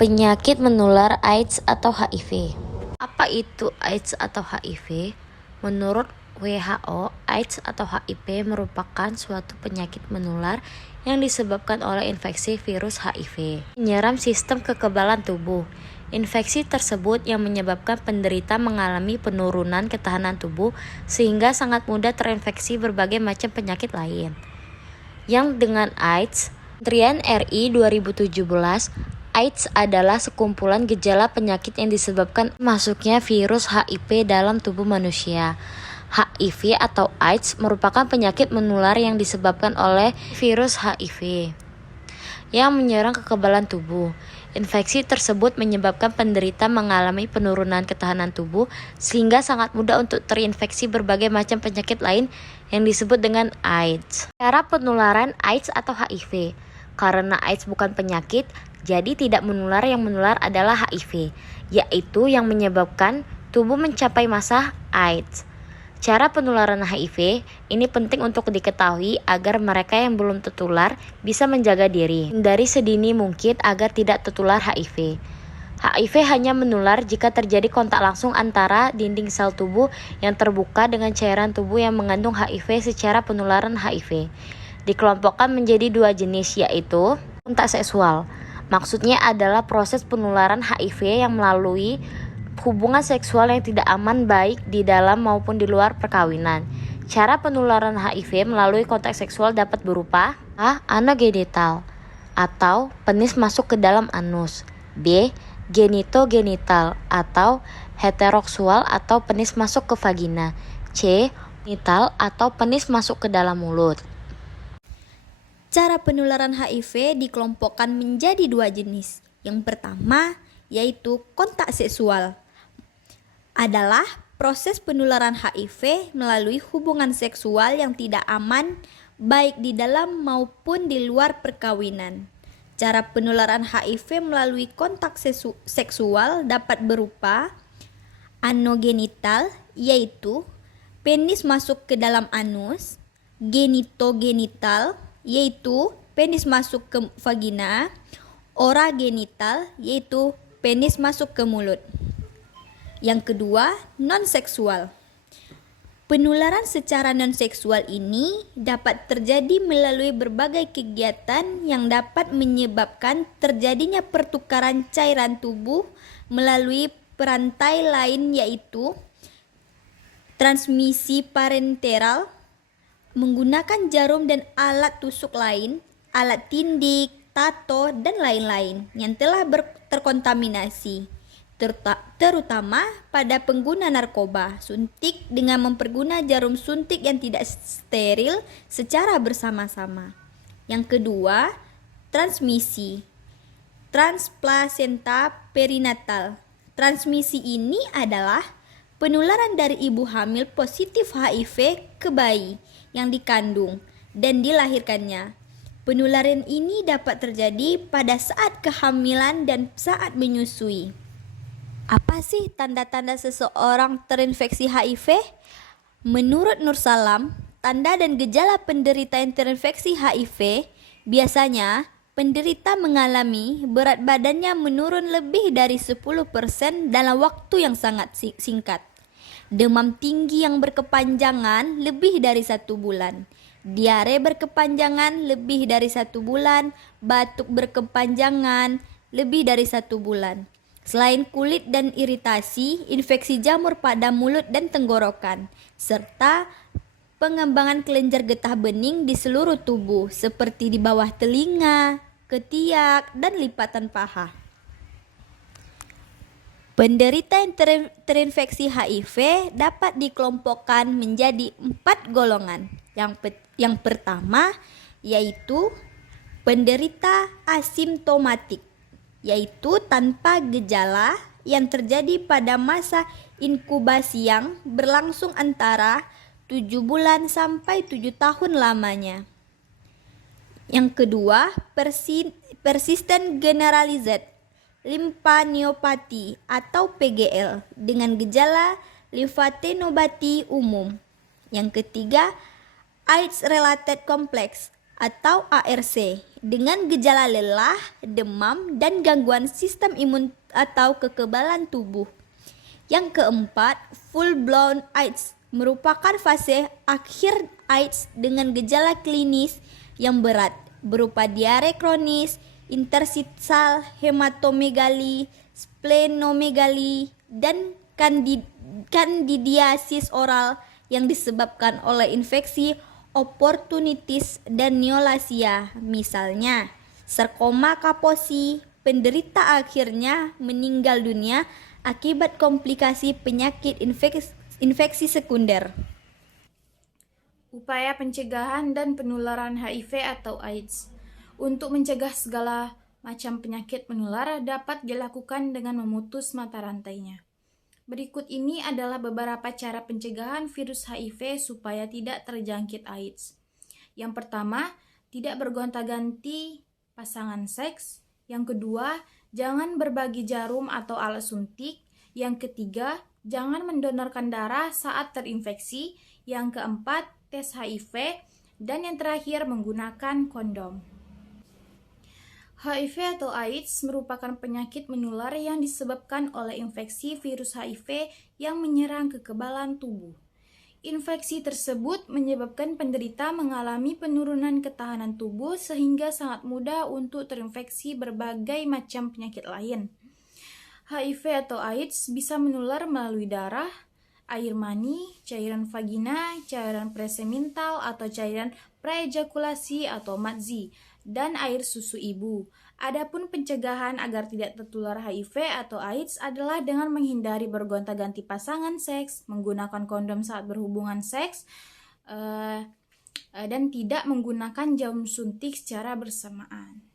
Penyakit menular AIDS atau HIV. Apa itu AIDS atau HIV? Menurut WHO, AIDS atau HIV merupakan suatu penyakit menular yang disebabkan oleh infeksi virus HIV. Menyerang sistem kekebalan tubuh. Infeksi tersebut yang menyebabkan penderita mengalami penurunan ketahanan tubuh sehingga sangat mudah terinfeksi berbagai macam penyakit lain. Yang dengan AIDS, Kementerian RI 2017, AIDS adalah sekumpulan gejala penyakit yang disebabkan masuknya virus HIV dalam tubuh manusia. HIV atau AIDS merupakan penyakit menular yang disebabkan oleh virus HIV yang menyerang kekebalan tubuh. Infeksi tersebut menyebabkan penderita mengalami penurunan ketahanan tubuh sehingga sangat mudah untuk terinfeksi berbagai macam penyakit lain yang disebut dengan AIDS. Cara penularan AIDS atau HIV. Karena AIDS bukan penyakit, jadi tidak menular. Yang menular adalah HIV, yaitu yang menyebabkan tubuh mencapai masa AIDS. Cara penularan HIV ini penting untuk diketahui agar mereka yang belum tertular bisa menjaga diri dari sedini mungkin agar tidak tertular HIV. HIV hanya menular jika terjadi kontak langsung antara dinding sel tubuh yang terbuka dengan cairan tubuh yang mengandung HIV. Secara penularan HIV dikelompokkan menjadi dua jenis, yaitu kontak seksual. Maksudnya adalah proses penularan HIV yang melalui hubungan seksual yang tidak aman baik di dalam maupun di luar perkawinan. Cara penularan HIV melalui kontak seksual dapat berupa A. Anogenital atau penis masuk ke dalam anus. B. Genitogenital atau heteroksual atau penis masuk ke vagina. C. Genital atau penis masuk ke dalam mulut. Cara penularan HIV dikelompokkan menjadi dua jenis. Yang pertama yaitu kontak seksual. Adalah proses penularan HIV melalui hubungan seksual yang tidak aman baik di dalam maupun di luar perkawinan. Cara penularan HIV melalui kontak seksual dapat berupa anogenital, yaitu penis masuk ke dalam anus, genitogenital, yaitu penis masuk ke vagina, oragenital, yaitu penis masuk ke mulut. Yang kedua, non-seksual. Penularan secara non-seksual ini dapat terjadi melalui berbagai kegiatan yang dapat menyebabkan terjadinya pertukaran cairan tubuh melalui perantai lain, yaitu transmisi parenteral, menggunakan jarum dan alat tusuk lain, alat tindik, tato, dan lain-lain yang telah terkontaminasi, terutama pada pengguna narkoba, suntik dengan memperguna jarum suntik yang tidak steril secara bersama-sama. Yang kedua, transmisi transplasenta perinatal. Transmisi ini adalah penularan dari ibu hamil positif HIV ke bayi yang dikandung dan dilahirkannya. Penularan ini dapat terjadi pada saat kehamilan dan saat menyusui. Apa sih tanda-tanda seseorang terinfeksi HIV? Menurut Nur Salam, tanda dan gejala penderita yang terinfeksi HIV biasanya penderita mengalami berat badannya menurun lebih dari 10% dalam waktu yang sangat singkat. Demam tinggi yang berkepanjangan lebih dari 1 bulan. Diare berkepanjangan lebih dari 1 bulan. Batuk berkepanjangan lebih dari 1 bulan. Selain kulit dan iritasi, infeksi jamur pada mulut dan tenggorokan, serta pengembangan kelenjar getah bening di seluruh tubuh, seperti di bawah telinga, ketiak, dan lipatan paha. Penderita yang terinfeksi HIV dapat dikelompokkan menjadi 4 golongan. Yang pertama yaitu penderita asimptomatik, yaitu tanpa gejala yang terjadi pada masa inkubasi yang berlangsung antara 7 bulan sampai 7 tahun lamanya. Yang kedua, persistent generalized limfanopati atau PGL dengan gejala limfadenopati umum. Yang ketiga, AIDS related complex atau ARC dengan gejala lelah, demam, dan gangguan sistem imun atau kekebalan tubuh. Yang keempat, full-blown AIDS merupakan fase akhir AIDS dengan gejala klinis yang berat berupa diare kronis, interstitial hematomegali, splenomegali, dan kandidiasis oral yang disebabkan oleh infeksi opportunitis dan neoplasia. Misalnya, sarkoma Kaposi, penderita akhirnya meninggal dunia akibat komplikasi penyakit infeksi sekunder. Upaya pencegahan dan penularan HIV atau AIDS. Untuk mencegah segala macam penyakit menular dapat dilakukan dengan memutus mata rantainya. Berikut ini adalah beberapa cara pencegahan virus HIV supaya tidak terjangkit AIDS. Yang pertama, tidak bergonta-ganti pasangan seks. Yang kedua, jangan berbagi jarum atau alat suntik. Yang ketiga, jangan mendonorkan darah saat terinfeksi. Yang keempat, tes HIV. Dan yang terakhir, menggunakan kondom. HIV atau AIDS merupakan penyakit menular yang disebabkan oleh infeksi virus HIV yang menyerang kekebalan tubuh. Infeksi tersebut menyebabkan penderita mengalami penurunan ketahanan tubuh sehingga sangat mudah untuk terinfeksi berbagai macam penyakit lain. HIV atau AIDS bisa menular melalui darah, air mani, cairan vagina, cairan presemintal atau cairan praejakulasi atau madzi, dan air susu ibu. Adapun pencegahan agar tidak tertular HIV atau AIDS adalah dengan menghindari bergonta-ganti pasangan seks, menggunakan kondom saat berhubungan seks, dan tidak menggunakan jarum suntik secara bersamaan.